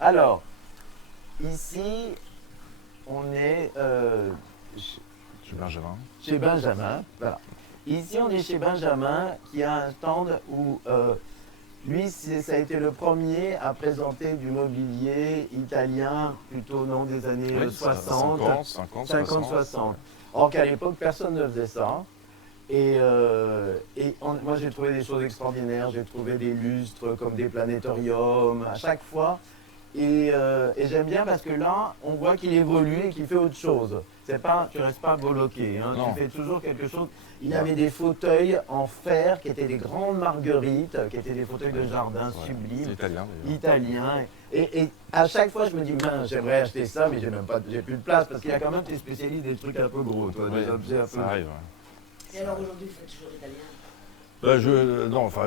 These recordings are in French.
Alors, ici, on est Chez Benjamin. chez Benjamin. Voilà. Ici, on est chez Benjamin qui a un stand où lui, ça a été le premier à présenter du mobilier italien plutôt non des années 60, 50, 60. Or qu'à l'époque, personne ne faisait ça. Moi, j'ai trouvé des choses extraordinaires. J'ai trouvé des lustres comme des planétoriums à chaque fois. Et j'aime bien parce que là, on voit qu'il évolue et qu'il fait autre chose. C'est pas, tu restes pas bloqué, hein, tu fais toujours quelque chose. Il y avait des fauteuils en fer qui étaient des grandes marguerites, qui étaient des fauteuils de jardin sublimes, italien. italiens. Et à chaque fois, je me dis, mince, j'aimerais acheter ça, mais j'ai plus de place parce qu'il y a quand même des spécialistes des trucs un peu gros, toi, des objets un peu. Ça arrive. Et alors aujourd'hui, vous faites toujours italien?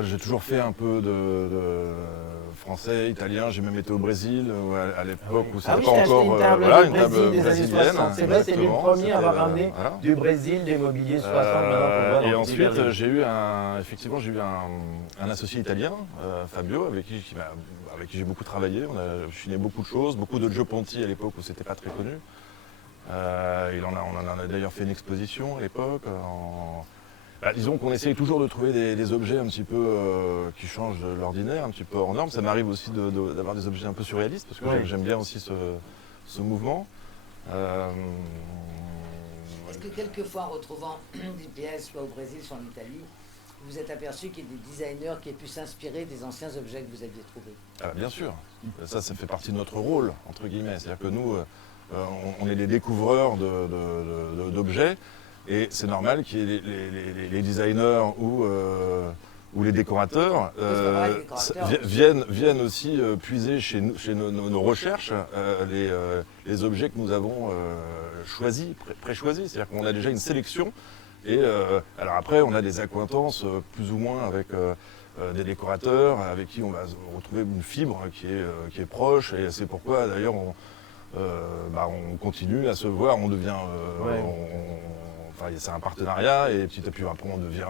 J'ai toujours fait un peu de français, italien. J'ai même été au Brésil à l'époque où c'était pas encore une table des années 60. C'est vrai, c'est lui le premier à avoir ramené du Brésil des mobiliers 60. Et ensuite, j'ai eu un associé italien, Fabio, avec qui j'ai beaucoup travaillé. On a chiné beaucoup de choses, beaucoup de Gio Ponti à l'époque où c'était pas très connu. On en a d'ailleurs fait une exposition à l'époque. Disons qu'on essaye toujours de trouver des objets un petit peu qui changent de l'ordinaire, un petit peu hors norme. Ça m'arrive aussi d'avoir des objets un peu surréalistes, parce que j'aime bien aussi ce mouvement. Est-ce que quelquefois, en retrouvant des pièces, soit au Brésil, soit en Italie, vous vous êtes aperçu qu'il y a des designers qui aient pu s'inspirer des anciens objets que vous aviez trouvés? Bien sûr. Ça fait partie de notre rôle, entre guillemets. C'est-à-dire que nous, on est des découvreurs d'objets. Et c'est normal qu'il y ait les designers ou les décorateurs viennent aussi puiser chez nos recherches les objets que nous avons choisis, préchoisis. C'est-à-dire qu'on a déjà une sélection. Et alors après, on a des accointances plus ou moins avec des décorateurs avec qui on va retrouver une fibre qui est proche. Et c'est pourquoi d'ailleurs on continue à se voir, on devient... c'est un partenariat et petit à petit après on devient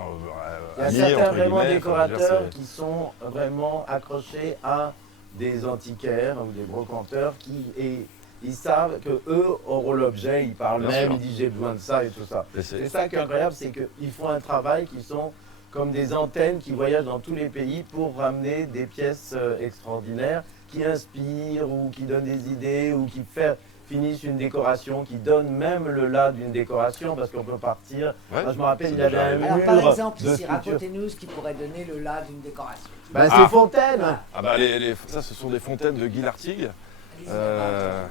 il y a certains vraiment décorateurs qui sont vraiment accrochés à des antiquaires ou des brocanteurs ils savent qu'eux auront l'objet, ils parlent ils disent j'ai besoin de ça et tout ça. C'est ça qui est incroyable, c'est qu'ils font un travail qui sont comme des antennes qui voyagent dans tous les pays pour ramener des pièces extraordinaires qui inspirent ou qui donnent des idées ou qui finissent une décoration, qui donne même le là d'une décoration, parce qu'on peut partir. Moi, je me rappelle, il y avait un mur. Alors, par exemple, ici, racontez-nous ce qui pourrait donner le là d'une décoration. C'est fontaines. Ça, ce sont des fontaines de Guy Lartigue. Ça,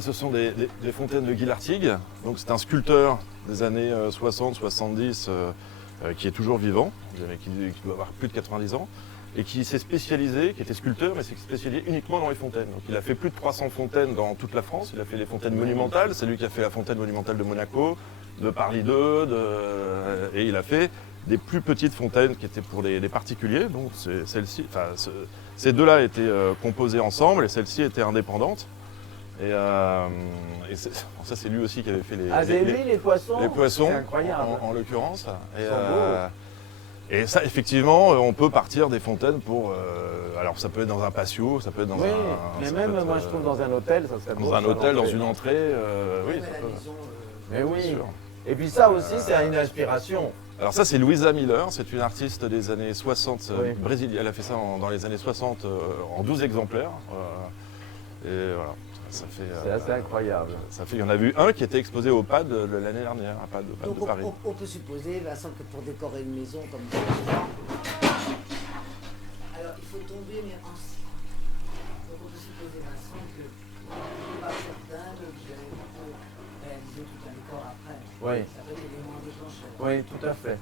ce sont des fontaines de Guy Lartigue. Donc, c'est un sculpteur des années 60-70 qui est toujours vivant, qui doit avoir plus de 90 ans. Et qui s'est spécialisé, qui était sculpteur, mais s'est spécialisé uniquement dans les fontaines. Donc il a fait plus de 300 fontaines dans toute la France. Il a fait les fontaines monumentales, c'est lui qui a fait la fontaine monumentale de Monaco, de Paris 2, et il a fait des plus petites fontaines qui étaient pour des particuliers. Donc ces deux-là étaient composés ensemble et celle-ci était indépendante. Ça, c'est lui aussi qui avait fait les poissons. Les poissons, c'est incroyable. En l'occurrence. Et ça, effectivement, on peut partir des fontaines pour... alors, ça peut être dans un patio, ça peut être dans un... mais même, moi, je trouve dans un hôtel, ça serait beau. Dans un hôtel, dans une entrée, oui. Mais oui. Et puis ça aussi, c'est une inspiration. Alors ça, c'est Louisa Miller, c'est une artiste des années 60, brésilienne. Elle a fait ça dans les années 60 en 12 exemplaires. Et voilà. C'est assez incroyable. Il y en a vu un qui était exposé au PAD l'année dernière, à PAD de Paris. On peut supposer, Vincent, que pour décorer une maison comme ça, alors il faut tomber mais en silence. Donc on peut supposer, Vincent, que pas certain l'objet peut réaliser tout un décor après. Oui. Ça peut être l'élément déclencheur. Oui, tout à fait.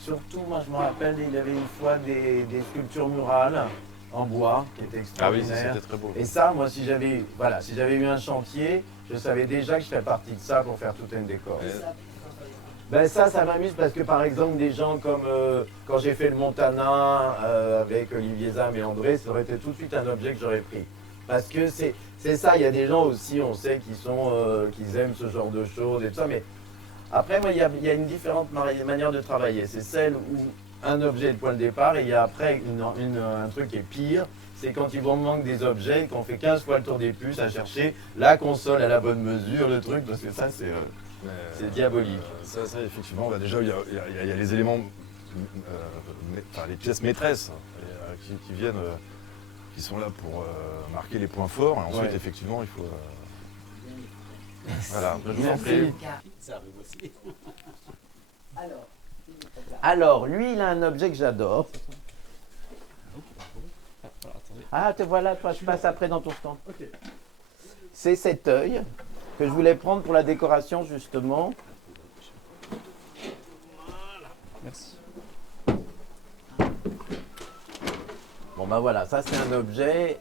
Surtout, moi je me rappelle, il y avait une fois des sculptures murales en bois qui étaient extraordinaires. Ah oui, c'était très beau. Et ça, moi, si j'avais eu un chantier, je savais déjà que je ferais partie de ça pour faire tout un décor. Ça m'amuse parce que par exemple, des gens comme quand j'ai fait le Montana avec Olivier Zam et André, ça aurait été tout de suite un objet que j'aurais pris. Parce que c'est ça, il y a des gens aussi, on sait, qu'ils aiment ce genre de choses et tout ça, mais après, moi, il y a une différente manière de travailler. C'est celle où un objet de point de départ et il y a après un truc qui est pire. C'est quand il vous manque des objets, qu'on fait 15 fois le tour des puces à chercher la console à la bonne mesure, le truc, parce que ça c'est diabolique. Ça, effectivement, bah, déjà il y a les éléments, les pièces maîtresses qui viennent, qui sont là pour marquer les points forts. Et ensuite, effectivement, il faut. Voilà, je vous en prie. Ça arrive aussi. Alors, lui, il a un objet que j'adore. Ah, te voilà, toi, je passe après dans ton stand. Ok. C'est cet œil que je voulais prendre pour la décoration, justement. Merci. Bon, ben voilà, ça, c'est un objet,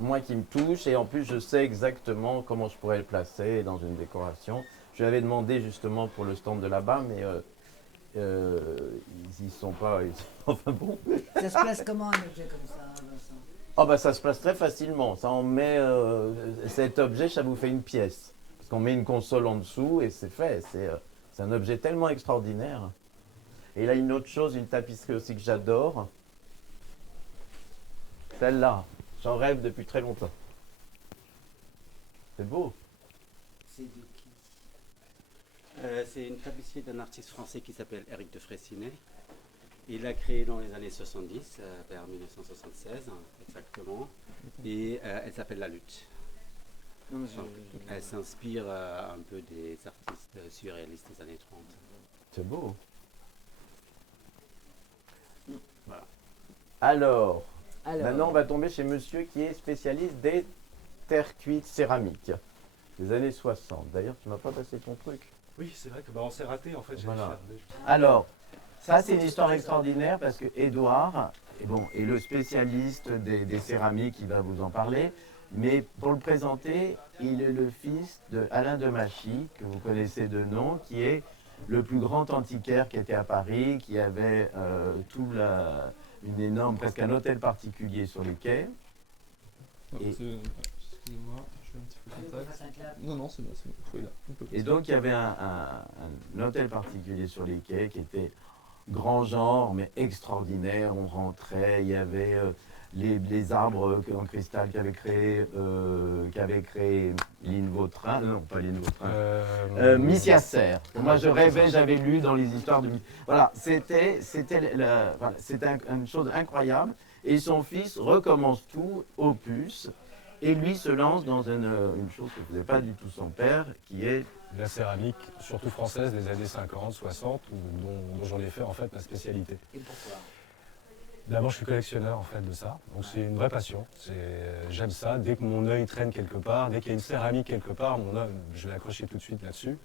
moi, qui me touche. Et en plus, je sais exactement comment je pourrais le placer dans une décoration. Je lui avais demandé, justement, pour le stand de là-bas, mais ils y sont pas. Enfin bon. Ça se place comment un objet comme ça, Vincent? Oh bah ça se place très facilement. Ça, on met cet objet, ça vous fait une pièce. Parce qu'on met une console en dessous et c'est fait. C'est un objet tellement extraordinaire. Et là, une autre chose, une tapisserie aussi que j'adore. Celle-là, j'en rêve depuis très longtemps. C'est beau. C'est de qui? C'est une tapisserie d'un artiste français qui s'appelle Éric de Freycinet. Il l'a créée dans les années 70, vers 1976 exactement, et elle s'appelle La Lutte. Elle s'inspire un peu des artistes surréalistes des années 30. C'est beau. Voilà. Alors, maintenant on va tomber chez monsieur qui est spécialiste des terres cuites céramiques des années 60. D'ailleurs, tu m'as pas passé ton truc. Oui, c'est vrai que on s'est raté en fait. Voilà. Alors, ça c'est une histoire extraordinaire parce que Édouard est le spécialiste des céramiques, il va vous en parler. Mais pour le présenter, il est le fils de Alain de Machy, que vous connaissez de nom, qui est le plus grand antiquaire qui était à Paris, qui avait une énorme, presque un hôtel particulier sur les quais. Et- Excusez-moi, je fais un petit peu contact. Non, c'est bon, vous pouvez là. Et donc il y avait un hôtel particulier sur les quais qui était grand genre, mais extraordinaire. On rentrait, il y avait les arbres en cristal qu'avait créé Lynn Vautrin. Non, pas Lynn Vautrin. Missiacer. Moi je rêvais, j'avais lu dans les histoires de... Voilà, c'était une chose incroyable. Et son fils recommence tout, opus. Et lui se lance dans une chose que ne faisait pas du tout son père, qui est... La céramique, surtout française des années 50, 60, dont j'en ai fait en fait ma spécialité. Et pourquoi? D'abord, je suis collectionneur en fait de ça, donc c'est une vraie passion. J'aime ça. Dès que mon œil traîne quelque part, dès qu'il y a une céramique quelque part, mon œil, je vais accrocher tout de suite là-dessus.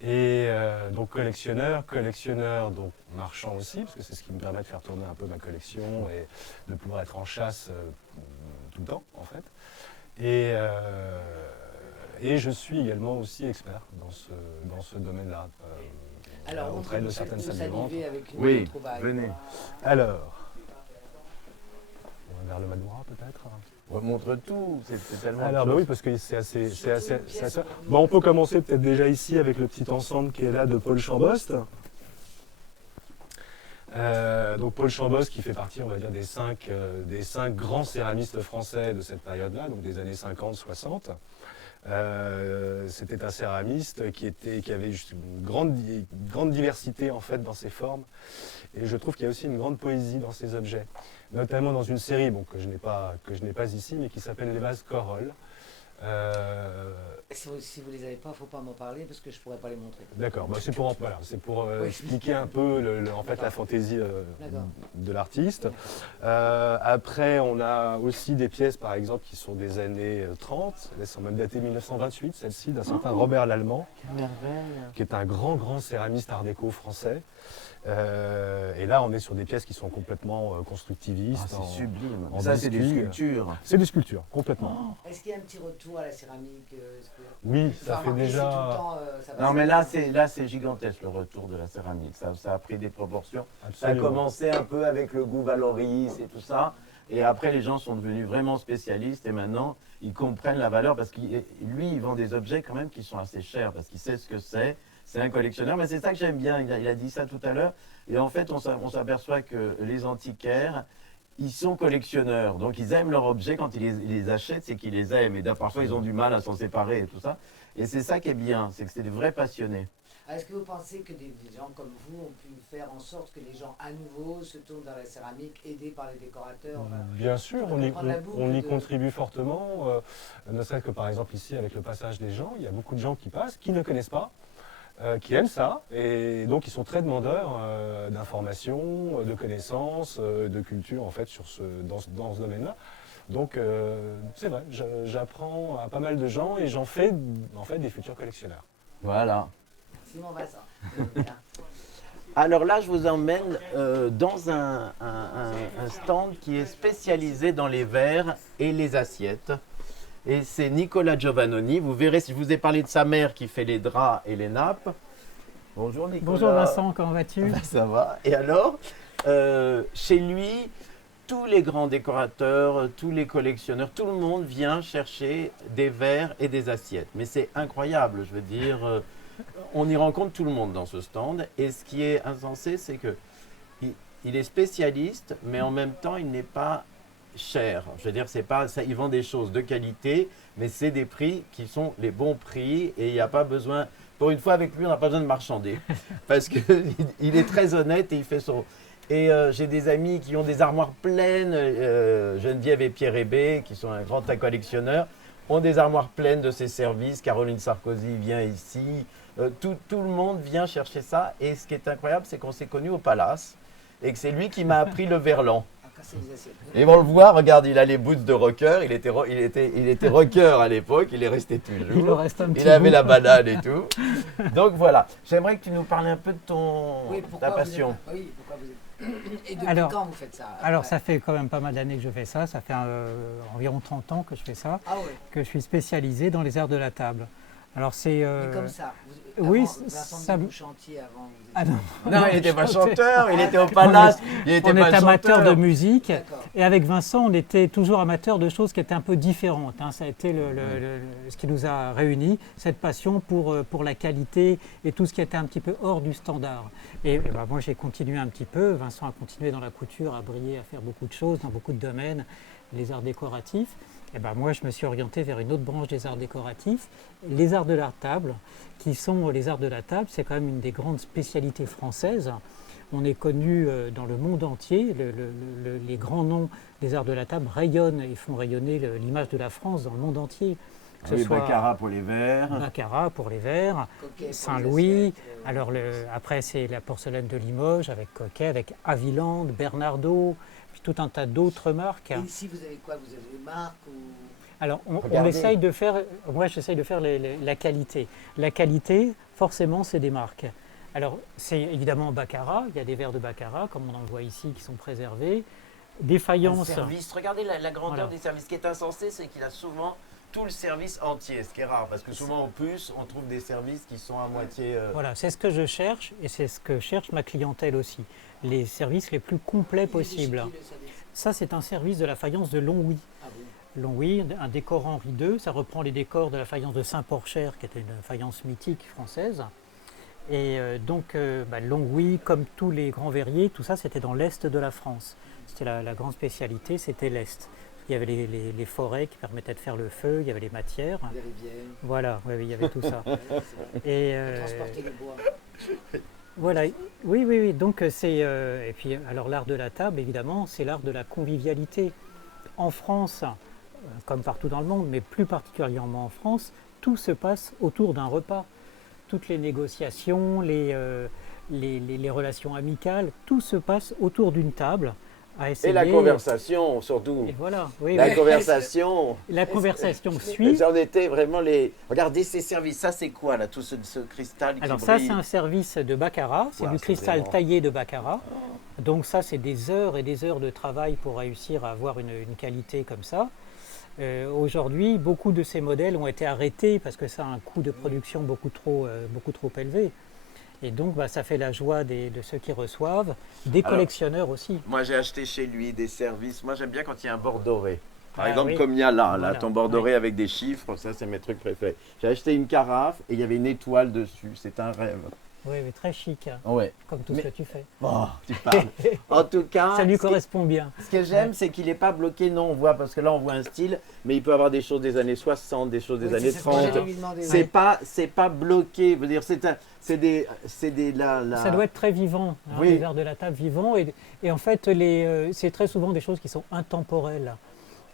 Et donc collectionneur, donc marchand aussi, parce que c'est ce qui me permet de faire tourner un peu ma collection et de pouvoir être en chasse tout le temps en fait. Et je suis également aussi expert dans ce domaine-là. Alors, on traîne de certaines salles de vente. avec une Oui, trouvaille. venez. Alors, on va vers le Madoura peut-être. Montre tout, c'est tellement... Alors bah oui, parce que c'est assez. Bon, on peut commencer peut-être déjà ici avec le petit ensemble qui est là de Paul Chambost. Donc Paul Chambost qui fait partie, on va dire, des cinq grands céramistes français de cette période-là, donc des années 50-60. C'était un céramiste qui avait juste une grande diversité en fait dans ses formes, et je trouve qu'il y a aussi une grande poésie dans ses objets, notamment dans une série que je n'ai pas ici, mais qui s'appelle Les Vases Corolle. Si vous les avez pas, faut pas m'en parler parce que je pourrais pas les montrer. D'accord, c'est pour expliquer un peu en fait la fantaisie de l'artiste. Après, on a aussi des pièces, par exemple, qui sont des années 30. Elles sont même datées 1928, celle-ci, d'un certain Robert Lallemand, qui est un grand céramiste art déco français. Et là, on est sur des pièces qui sont complètement constructivistes. c'est sublime. en Ça, c'est des biscuit. sculptures. C'est des sculptures, complètement. Est-ce qu'il y a un petit retour à la céramique Oui, ça fait déjà... Non, mais là, c'est gigantesque le retour de la céramique. Ça a pris des proportions. Ça a Absolument. commencé un peu avec le goût Valoris et tout ça. Et après, les gens sont devenus vraiment spécialistes et maintenant, ils comprennent la valeur parce qu'il lui, il vend des objets quand même qui sont assez chers parce qu'il sait ce que c'est. c'est un collectionneur. Mais c'est ça que j'aime bien, il a dit ça tout à l'heure. Et en fait, on s'aperçoit que les antiquaires, ils sont collectionneurs. Donc ils aiment leurs objets. Quand ils les achètent, c'est qu'ils les aiment. Et parfois, ils ont du mal à s'en séparer et tout ça. Et c'est ça qui est bien, c'est que c'est des vrais passionnés. Est-ce que vous pensez que des gens comme vous ont pu faire en sorte que les gens à nouveau se tournent vers la céramique, aidés par les décorateurs? Bien sûr, on y contribue fortement. Ne serait-ce que par exemple ici, avec le passage des gens, il y a beaucoup de gens qui passent, qui ne connaissent pas, qui aiment ça, et donc ils sont très demandeurs d'informations, de connaissances, de culture en fait dans ce domaine-là. Donc c'est vrai, j'apprends à pas mal de gens et j'en fais en fait des futurs collectionneurs. Voilà. Simon Vincent. Alors là, je vous emmène dans un stand qui est spécialisé dans les verres et les assiettes. Et c'est Nicola Giovannoni. Vous verrez, si je vous ai parlé de sa mère qui fait les draps et les nappes. Bonjour Nicolas. Bonjour Vincent, comment vas-tu? Ça va. Et alors, chez lui, tous les grands décorateurs, tous les collectionneurs, tout le monde vient chercher des verres et des assiettes. Mais c'est incroyable, je veux dire. On y rencontre tout le monde dans ce stand. Et ce qui est insensé, c'est que il est spécialiste, mais en même temps, il n'est pas cher. Je veux dire, c'est pas ça. Il vend des choses de qualité, mais c'est des prix qui sont les bons prix. Et il n'y a pas besoin. Pour une fois, avec lui, on n'a pas besoin de marchander, parce qu'il est très honnête et il fait son. Et j'ai des amis qui ont des armoires pleines. Geneviève et Pierre Hébé, qui sont un grand collectionneur, ont des armoires pleines de ces services. Caroline Sarkozy vient ici. Tout le monde vient chercher ça. Et ce qui est incroyable, c'est qu'on s'est connus au Palace et que c'est lui qui m'a appris le verlan. Et on le voit, regarde, il a les boots de rocker. Il était rocker à l'époque, il est resté toujours. Il en reste un petit Il avait bout. la banane et tout. Donc voilà, j'aimerais que tu nous parles un peu de ta passion. Oui, pourquoi vous êtes... Et depuis Alors- quand vous faites ça? Alors ça fait quand même pas mal d'années que je fais ça, ça fait environ 30 ans que je fais ça, Ah oui, que je suis spécialisé dans les arts de la table. Alors c'est... mais comme ça. oui, Vincent ça- vous chantiez avant. Vous Ah non, Non, il n'était pas chantais. chanteur, il était au Palace. Il était on pas est amateur chanteur. de musique D'accord. et avec Vincent on était toujours amateur de choses qui étaient un peu différentes, hein. Ça a été ce qui nous a réunis, cette passion pour la qualité et tout ce qui était un petit peu hors du standard. Et ben, moi j'ai continué un petit peu, Vincent a continué dans la couture, à briller, à faire beaucoup de choses dans beaucoup de domaines, les arts décoratifs. Et ben moi, je me suis orienté vers une autre branche des arts décoratifs, les arts de la table, qui sont les arts de la table. C'est quand même une des grandes spécialités françaises. On est connu dans le monde entier. Les grands noms des arts de la table rayonnent et font rayonner l'image de la France dans le monde entier. Que ce Oui, soit Baccarat pour les verres. Baccarat pour les verres, Coquet pour Saint-Louis. les assiettes, Alors après, c'est la porcelaine de Limoges avec Coquet, avec Aviland, Bernardo, puis tout un tas d'autres marques. Et ici, vous avez quoi? Vous avez des marques ou... Alors, on Regardez. essaye de faire, moi j'essaye de faire la qualité. La qualité, forcément, c'est des marques. Alors, c'est évidemment Baccarat, il y a des verres de Baccarat, comme on en voit ici, qui sont préservés. Des Un faïences. service. Regardez la grandeur Voilà. des services. Ce qui est insensé, c'est qu'il a souvent tout le service entier, ce qui est rare, parce que souvent en plus, on trouve des services qui sont à moitié. Voilà, c'est ce que je cherche et c'est ce que cherche ma clientèle aussi. Les services les plus complets possibles. Il est de chez qui, le service? Ça, c'est un service de la faïence de Longwy. Ah oui. Longwy, un décor Henri II, ça reprend les décors de la faïence de Saint-Porcher, qui était une faïence mythique française. Et donc, Longwy, comme tous les grands verriers, tout ça, c'était dans l'est de la France. C'était la grande spécialité, c'était l'est. Il y avait les forêts qui permettaient de faire le feu, il y avait les matières. Les rivières. Voilà, oui, il y avait tout ça. Et Transporter le bois. voilà, oui. Donc c'est et puis alors l'art de la table, évidemment, c'est l'art de la convivialité. En France, comme partout dans le monde, mais plus particulièrement en France, tout se passe autour d'un repas. Toutes les négociations, les relations amicales, tout se passe autour d'une table. À essayer. Et la conversation, surtout. Et voilà, oui. La conversation. La conversation suit. J'en étais vraiment les. Regardez ces services. Ça, c'est quoi, là, tout ce cristal qui Alors ça, brille? c'est un service de Baccarat, c'est Voilà, du c'est cristal vraiment- taillé de Baccarat. Donc ça, c'est des heures et des heures de travail pour réussir à avoir une qualité comme ça. Aujourd'hui, beaucoup de ces modèles ont été arrêtés parce que ça a un coût de production beaucoup trop élevé. Et donc, ça fait la joie de ceux qui reçoivent, des Alors- collectionneurs aussi. Moi, j'ai acheté chez lui des services. Moi, j'aime bien quand il y a un bord doré. Par Ah exemple, oui. comme il y a là, Voilà. tombeau doré avec des chiffres, ça c'est mes trucs préférés. J'ai acheté une carafe et il y avait une étoile dessus, c'est un rêve. Oui, mais très chic, hein, Ouais. comme tout Mais- ce que tu fais. Oh, tu parles. En tout cas, Ça lui ce qui- correspond bien. ce que j'aime, c'est qu'il n'est pas bloqué, non, on voit, parce que là on voit un style, mais il peut avoir des choses des années 60, des choses des Oui, années c'est ce que 30. j'allais lui demander, C'est ouais. pas bloqué, je veux dire, c'est des Ça doit être très vivant, hein, Oui. les verres de la table vivants. Et en fait, c'est très souvent des choses qui sont intemporelles.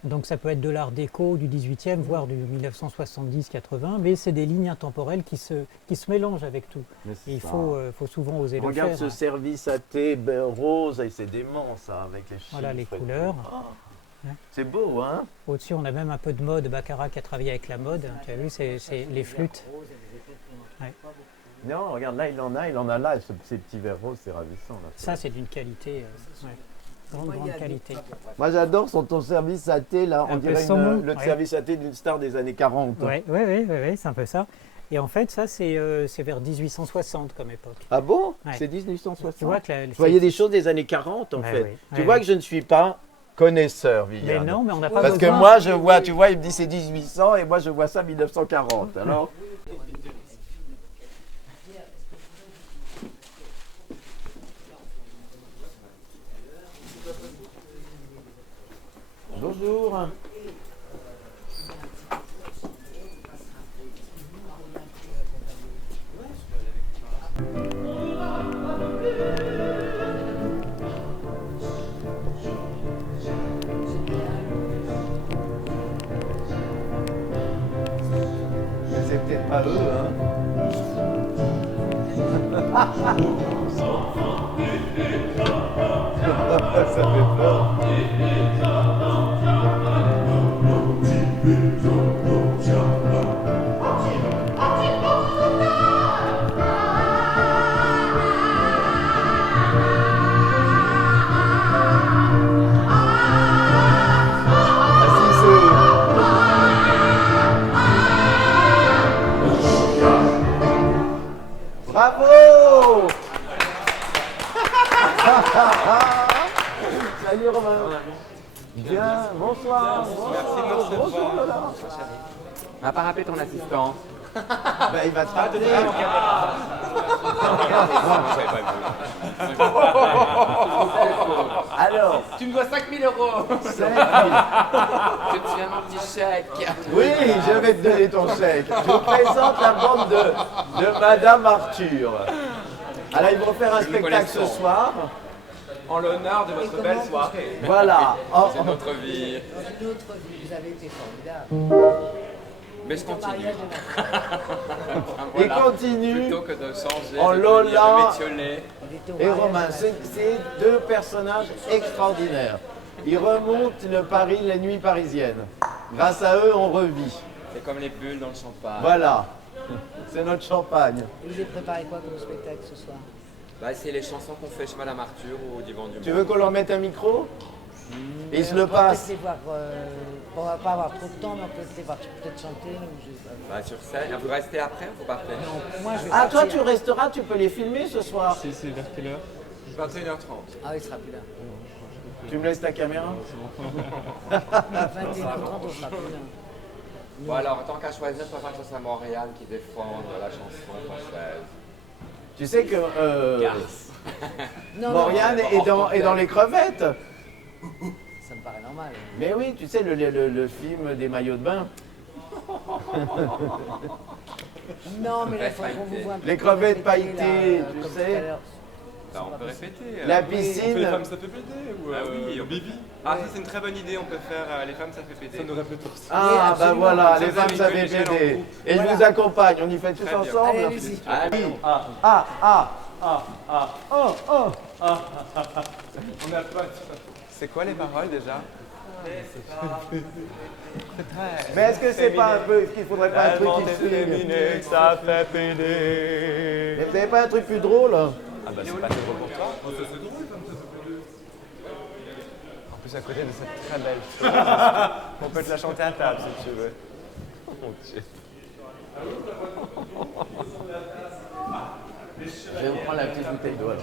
Donc ça peut être de l'art déco du 18e, voire du 1970-80, mais c'est des lignes intemporelles qui se mélangent avec tout. Mais Et il ça. faut souvent oser Regarde le ce faire. service à thé rose, et c'est dément ça, avec les chiffres. Voilà les et tout. couleurs. Oh, Ouais. c'est beau, hein? Au-dessus, on a même un peu de mode. Baccarat qui a travaillé avec la mode. Tu as vu, c'est les flûtes. Non, regarde, là il en a là, ces petits verres roses, c'est ravissant. Là. Ça, c'est d'une qualité, ouais, grande qualité. Moi j'adore ton service à thé, là, on Un peu dirait saumon, le ouais. service à thé d'une star des années 40. Oui, c'est un peu ça. Et en fait, ça, c'est vers 1860 comme époque. Ah bon? Ouais. C'est 1860. Tu vois que Je voyais des choses des années 40 en Ouais, fait. oui. Tu Ouais, vois ouais. que je ne suis pas connaisseur, Mais Viviane. non, mais on n'a pas Parce que besoin. moi je vois, tu vois, il me dit c'est 1800 et moi je vois ça 1940. Alors bonjour. Mais c'est peut-être pas eux, hein. Ça fait peur. Ah, si, c'est- Bravo! Salut Romain. Bien, bonsoir. Bonjour Lola. On va pas rappeler ton assistant. Ben, il va te rappeler. Alors, Tu me dois 5000 euros. 5 000. Je te tiens mon petit chèque. Oui, je vais te donner ton chèque. Je vous présente la bande de Madame Arthur. Alors, ils vont faire un spectacle ce soir. En l'honneur de votre belle soirée. Voilà. Oh, C'est notre vie. Une autre vie, vous avez été formidable. Mais je continue. Mariage de ma il continue. Plutôt que de changer, En de Lola. devenir de métiolé. Il était au Et mariage Romain, de ma c'est deux personnages extraordinaires. Ils remontent le Paris, les nuits parisiennes. Grâce à eux, on revit. C'est comme les bulles dans le champagne. Voilà. C'est notre champagne. Et vous avez préparé quoi comme spectacle ce soir? Bah, c'est les chansons qu'on fait chez Madame Arthur ou au Divan du Tu Monde. veux qu'on leur mette un micro? Ils se le On va passent. peut-être les voir, on va pas avoir trop de temps, mais on peut les voir peut-être chanter. Ou je sais pas. Bah, sur scène. Vous restez après ou vous partez Non, moi je vais Ah, toi, partir. tu resteras, tu peux les filmer ce soir. 21h30. Ah oui, il sera plus là. Tu me laisses ta caméra? 21h30, on sera plus là. Bon, alors, tant qu'à choisir, je préfère que ce soit Montréal qui défende la chanson française. Tu sais que Non, Mauriane est dans les crevettes. Ça me paraît normal. Mais oui, tu sais, le film des maillots de bain. Non, mais là, il faut qu'on vous voit un peu. Les crevettes répéter, pailletées, là, tu comme sais. tout à l'heure. Bah, on peut répéter. La piscine. ça fait péter ou Ah oui, Bibi. Ah ça c'est une très bonne idée, on peut faire les femmes ça fait péter. Ça nous répète tous. Ah, Oui, bah absolument. voilà, Ça, les vous femmes, avez ça que fait Michel en péter. groupe. Et je Voilà. vous accompagne, on y fait tous Très bien. ensemble. Allez, allez-y. Allez. On a pas. C'est quoi les paroles déjà? Mais est-ce que c'est pas un peu, est-ce qu'il faudrait pas un truc qui swing? que ça fait péter. Mais vous avez pas un truc plus drôle? Ah bah c'est pas très drôle pour toi. En plus à côté de cette très belle chose, on peut te la chanter à table si tu veux. Oh mon Dieu. Je vais vous prendre la petite bouteille d'eau alors.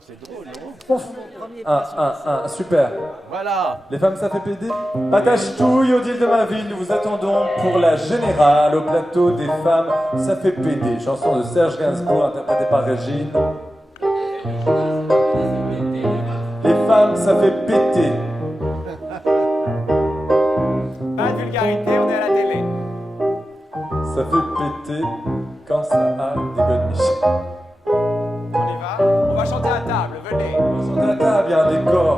C'est drôle, non? Ouf. Super. Voilà. Les femmes, ça fait péder. Attache touille, Odile de ma ville, nous vous attendons pour la générale au plateau des femmes, ça fait péder. Chanson de Serge Gainsbourg interprétée par Régine. Les femmes, ça fait péter. Pas de vulgarité, on est à la télé. Ça fait péter quand ça a des godemiches. On y va? On va chanter à table, venez. Sur la table, il y a un décor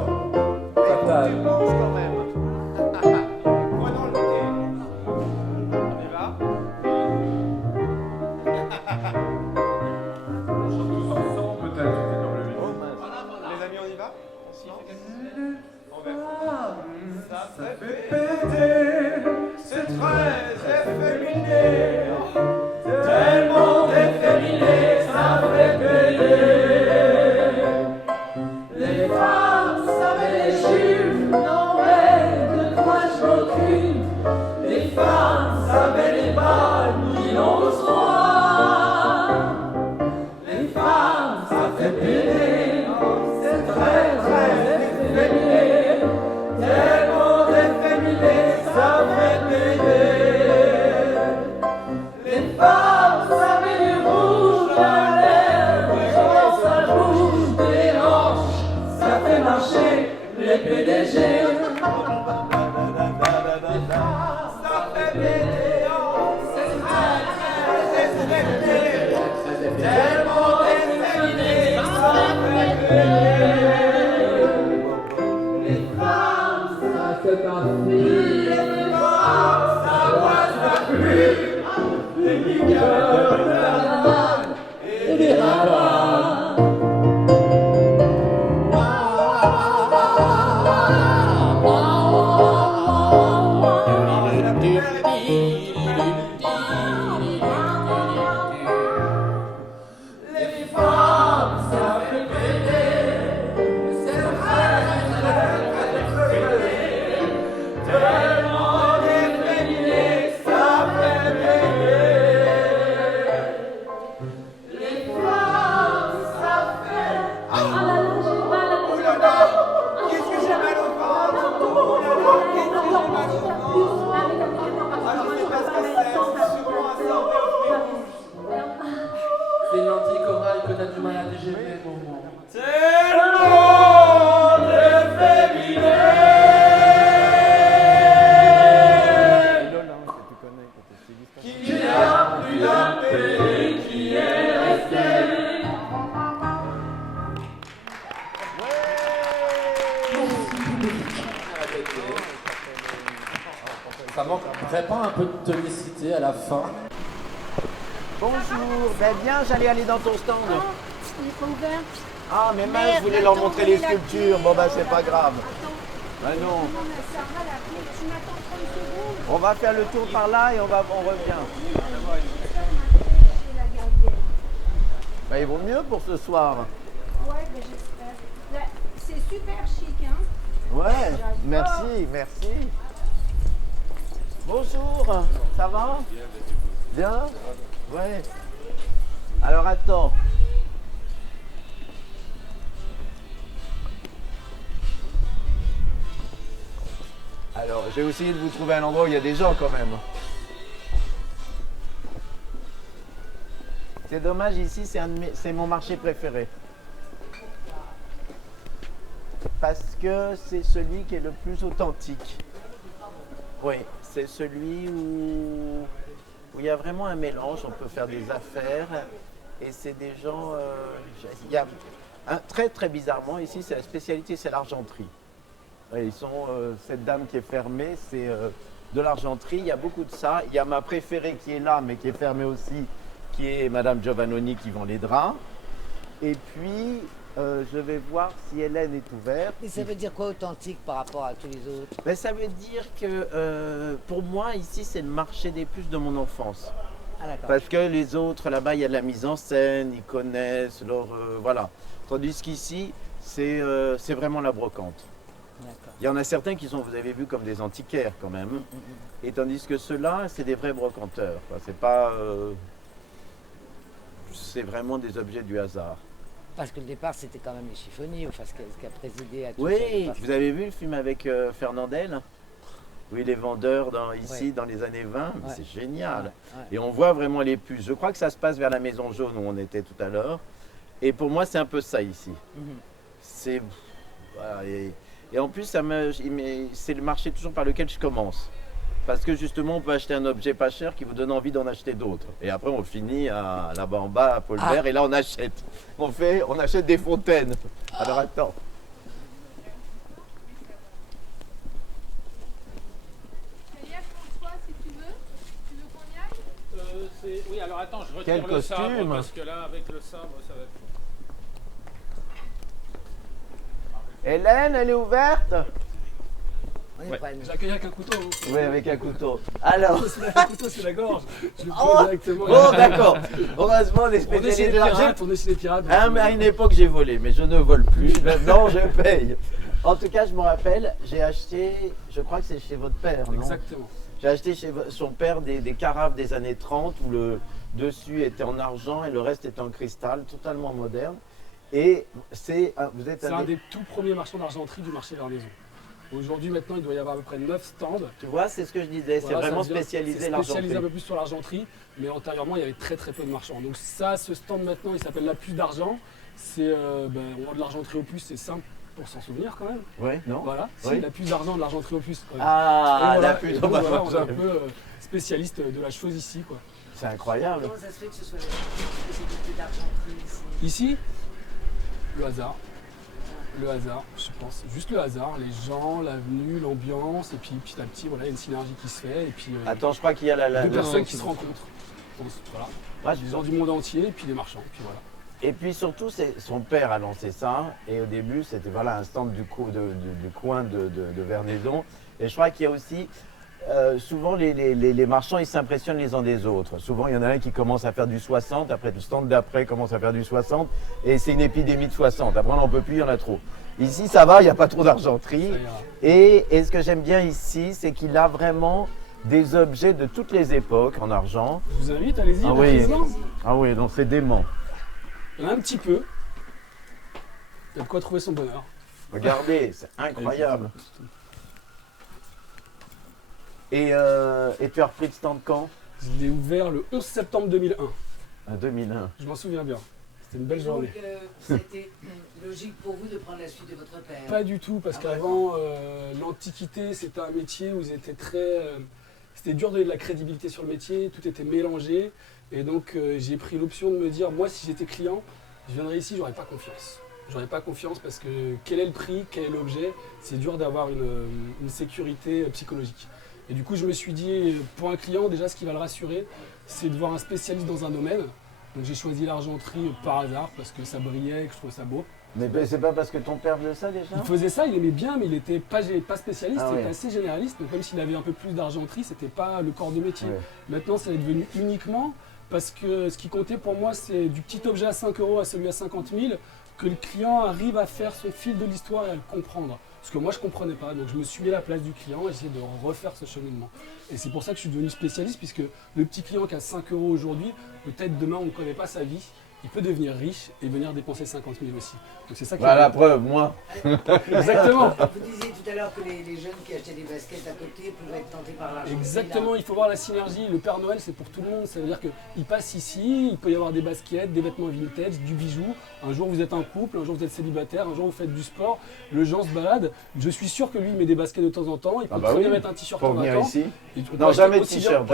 fatal. Quand même. Prenons le thé. On y va? On chante tous ensemble peut-être, c'est comme le midi. Les amis, on y va? On verra. Ça fait Péter, c'est très efféminé. tellement efféminé, ça fait péter. Les femmes savaient les juifs, non mais de quoi je m'occupe. Les femmes savaient les balles, ni l'ose croire. Les femmes, ça fait péter, c'est très efféminé. Tellement efféminé, ça fait péter. Les femmes savaient du rouge à lèvres, quand ça bouge des hanches, ça fait marcher les PDG. Ça fait péter. C'est très efféminé. Tellement efféminé, ça fait péter. Les femmes, ça fait partie. Les femmes, ça boit sa pluie. Les liqueurs de la manne et des rabbins. Les femmes, ça fait péter. C'est très péter. Tellement efféminé, ça fait péter. Les femmes, ça fait. Oh là là, qu'est-ce que j'ai mal au ventre. Oh là là, qu'est-ce que j'ai mal au ventre. Ah, je sais pas ce que c'est sûrement un sorbet aux fruits rouges. C'est une lentille corail que t'as du mal à digérer, mon. Tellement efféminé. Qu'il n'y a plus d'un pays qui est resté. Ça manquerait pas un peu de tonicité à la fin? Bonjour. Ben bien, j'allais aller dans ton stand. Il est pas ouvert. Ah, mais mince, Merde, je voulais leur attends, montrer les la sculptures. clé. Bon, ben c'est pas grave. Attends. Ben non. Non, mais Sarah, la clé, tu m'attends 30 secondes. On va faire le tour par là et on revient. Oui, mais c'est ça, ma clé, chez la gardienne. Ben, il vaut mieux pour ce soir. Ouais, ben j'espère. Là, c'est super chic, hein. Ouais, J'adore. merci, merci. Bonjour, ça va? Bien? Ouais. Alors attends. Alors, j'ai essayé de vous trouver un endroit où il y a des gens quand même. C'est dommage, ici c'est mon marché préféré. Parce que c'est celui qui est le plus authentique. Oui, c'est celui où il y a vraiment un mélange, on peut faire des affaires. Et c'est des gens... il y a très très bizarrement, ici c'est la spécialité, c'est l'argenterie. Ouais, cette dame qui est fermée, c'est de l'argenterie, il y a beaucoup de ça. Il y a ma préférée qui est là, mais qui est fermée aussi, qui est Madame Giovannoni qui vend les draps. Et puis, je vais voir si Hélène est ouverte. Et ça veut dire quoi authentique par rapport à tous les autres? Ben, ça veut dire que pour moi, ici, c'est le marché des puces de mon enfance. Ah d'accord. Parce que les autres, là-bas, il y a de la mise en scène, ils connaissent, voilà. Tandis qu'ici, c'est vraiment la brocante. D'accord. Il y en a certains qui sont, vous avez vu, comme des antiquaires quand même. Et tandis que ceux-là, c'est des vrais brocanteurs. C'est pas... c'est vraiment des objets du hasard. Parce que le départ, c'était quand même les chiffonniers, enfin, ce qui a présidé à tout Oui, ça. vous avez vu le film avec Fernandel? Oui, les vendeurs ici dans les années 20, mais c'est génial. Ouais. Et on voit vraiment les puces. Je crois que ça se passe vers la Maison Jaune où on était tout à l'heure. Et pour moi, c'est un peu ça ici. C'est... Voilà, et en plus, c'est le marché toujours par lequel je commence. Parce que justement, on peut acheter un objet pas cher qui vous donne envie d'en acheter d'autres. Et après, on finit là-bas en bas, à Paul Bert, et là, on achète. On achète des fontaines. Alors attends. François, si tu veux qu'on y aille. Oui, alors attends, je Quel retire le sabre, costume. parce que là, avec le sabre, ça va être... Hélène, elle est ouverte? J'accueille avec un couteau. Oui, avec un couteau. Alors. Un couteau, c'est la gorge. Je le Oh, prends directement. bon, d'accord. Heureusement, les spécialistes de l'argent. On est chez les pirates. Mais à une époque, j'ai volé, mais je ne vole plus. Maintenant, je paye. En tout cas, je me rappelle, j'ai acheté, je crois que c'est chez votre père, non? Exactement. J'ai acheté chez son père des carafes des années 30 où le dessus était en argent et le reste était en cristal, totalement moderne. Et vous êtes un des tout premiers marchands d'argenterie du marché Garnison. Aujourd'hui, maintenant, il doit y avoir à peu près 9 stands. Tu vois, c'est ce que je disais, Voilà, c'est vraiment ça devient- spécialisé c'est l'argenterie. spécialisé un peu plus sur l'argenterie, mais antérieurement, il y avait très peu de marchands. Donc ça, ce stand maintenant, il s'appelle la puce d'argent. C'est on vend de l'argenterie au puce, c'est simple pour s'en souvenir quand même. Oui, non? Voilà, Oui. si, la puce d'argent de l'argenterie au puce. Ah, voilà, la puce, et donc, voilà, on est un d'argent. peu spécialiste de la chose ici, quoi. C'est incroyable. Comment ça se fait que ce soit la spécialité d'argenterie ici? Ici, le hasard. Le hasard, je pense. Juste le hasard, les gens, l'avenue, l'ambiance, et puis petit à petit, voilà, il y a une synergie qui se fait. Et puis, Attends, je crois qu'il y a deux personnes qui se rencontrent. Donc, voilà. Des gens du monde entier, et puis des marchands. Puis voilà. Et puis surtout, son père a lancé ça. Et au début, c'était voilà, un stand du coin de Vernaison. Et je crois qu'il y a aussi, souvent les marchands, ils s'impressionnent les uns des autres. Souvent, il y en a un qui commence à faire du 60, après le stand d'après commence à faire du 60. Et c'est une épidémie de 60. Après, on n'en peut plus, il y en a trop. Ici, ça va, il n'y a pas trop d'argenterie. Et ce que j'aime bien ici, c'est qu'il a vraiment des objets de toutes les époques en argent. Je vous invite, allez-y. Ah oui, donc c'est dément. Il y en a un petit peu. Il y a de quoi trouver son bonheur. Regardez, c'est incroyable. Et tu as repris le stand quand? Je l'ai ouvert le 11 septembre 2001. 2001. Je m'en souviens bien. C'était une belle journée. Donc, c'était logique pour vous de prendre la suite de votre père? Pas du tout, parce qu'avant, l'Antiquité, c'était un métier où ils étaient c'était dur de donner de la crédibilité sur le métier, tout était mélangé. Et donc, j'ai pris l'option de me dire, moi, si j'étais client, je viendrais ici, j'aurais pas confiance. J'aurais pas confiance parce que quel est le prix, quel est l'objet, c'est dur d'avoir une sécurité psychologique. Et du coup, je me suis dit, pour un client, déjà, ce qui va le rassurer, c'est de voir un spécialiste dans un domaine. Donc j'ai choisi l'argenterie par hasard parce que ça brillait et que je trouvais ça beau. Mais c'est pas parce que ton père faisait ça déjà? Il faisait ça, il aimait bien, mais il n'était pas spécialiste, il était ouais. assez généraliste. Donc même s'il avait un peu plus d'argenterie, c'était pas le corps de métier. Ouais. Maintenant, ça est devenu uniquement parce que ce qui comptait pour moi, c'est du petit objet à 5 € à celui à 50 000, que le client arrive à faire son fil de l'histoire et à le comprendre. Parce que moi, je ne comprenais pas. Donc je me suis mis à la place du client et j'ai essayé de refaire ce cheminement. Et c'est pour ça que je suis devenu spécialiste, puisque le petit client qui a 5 € aujourd'hui, peut-être demain, on ne connaît pas sa vie. Il peut devenir riche et venir dépenser 50 000 aussi. Donc c'est ça qui la preuve, moi. Exactement. Vous disiez tout à l'heure que les jeunes qui achetaient des baskets à côté pouvaient être tentés par l'argent. Exactement, il faut voir la synergie. Le Père Noël, c'est pour tout le monde. Ça veut dire qu'il passe ici, il peut y avoir des baskets, des vêtements vintage, du bijou. Un jour, vous êtes un couple, un jour, vous êtes célibataire, un jour, vous faites du sport. Le gens se balade. Je suis sûr que lui, il met des baskets de temps en temps. Il peut très bien mettre un t-shirt en vacances. Non, jamais de t-shirt.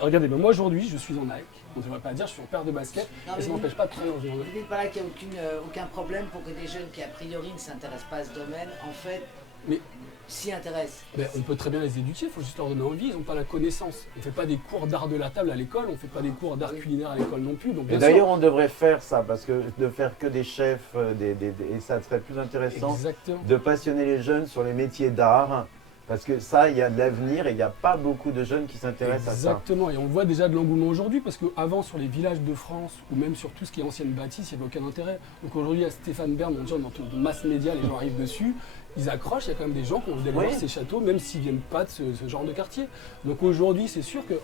Regardez, moi aujourd'hui, je suis en Nike. On ne devrait pas dire, je suis en paire de baskets. Non, et ça ne m'empêche pas de travailler dans une Vous dites pas là qu'il n'y a aucun problème pour que des jeunes qui a priori ne s'intéressent pas à ce domaine, en fait, s'y intéressent. Mais on peut très bien les éduquer, il faut juste leur donner envie, ils n'ont pas la connaissance. On ne fait pas des cours d'art de la table à l'école, on ne fait pas des cours d'art culinaire à l'école non plus. Donc Et d'ailleurs, on devrait faire ça, parce que de faire que des chefs, et ça serait plus intéressant de passionner les jeunes sur les métiers d'art. Parce que ça, il y a de l'avenir et il n'y a pas beaucoup de jeunes qui s'intéressent à ça. Exactement, et on voit déjà de l'engouement aujourd'hui parce qu'avant, sur les villages de France ou même sur tout ce qui est ancienne bâtisse, il n'y avait aucun intérêt. Donc aujourd'hui, à Stéphane Bern, on dit dans toute masse média, les gens arrivent dessus, ils accrochent, il y a quand même des gens qui ont envie d'aller voir ces châteaux, même s'ils ne viennent pas de ce genre de quartier. Donc aujourd'hui, c'est sûr que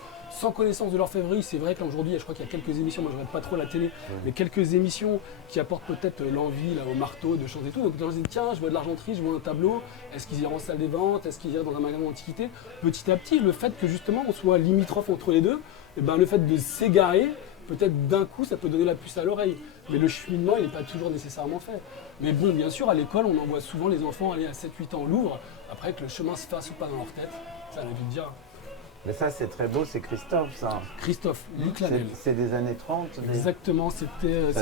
sans connaissance de l'orfèvrerie. C'est vrai qu'aujourd'hui, je crois qu'il y a quelques émissions, moi je regarde pas trop la télé, mais quelques émissions qui apportent peut-être l'envie là, au marteau de chanter et tout. Donc les gens se disent, tiens, je vois de l'argenterie, je vois un tableau, est-ce qu'ils iront en salle des ventes, est-ce qu'ils iront dans un magasin d'antiquité? Petit à petit, le fait que justement on soit limitrophe entre les deux, et ben, le fait de s'égarer, peut-être d'un coup, ça peut donner la puce à l'oreille. Mais le cheminement, il n'est pas toujours nécessairement fait. Mais bon, bien sûr, à l'école, on envoie souvent les enfants aller à 7-8 ans au Louvre. Après, que le chemin se fasse ou pas dans leur tête, ça, on a envie de dire. Mais ça, c'est très beau, c'est Christophe, ça. Christophe, Luc Lanel. C'est des années 30. Exactement, c'était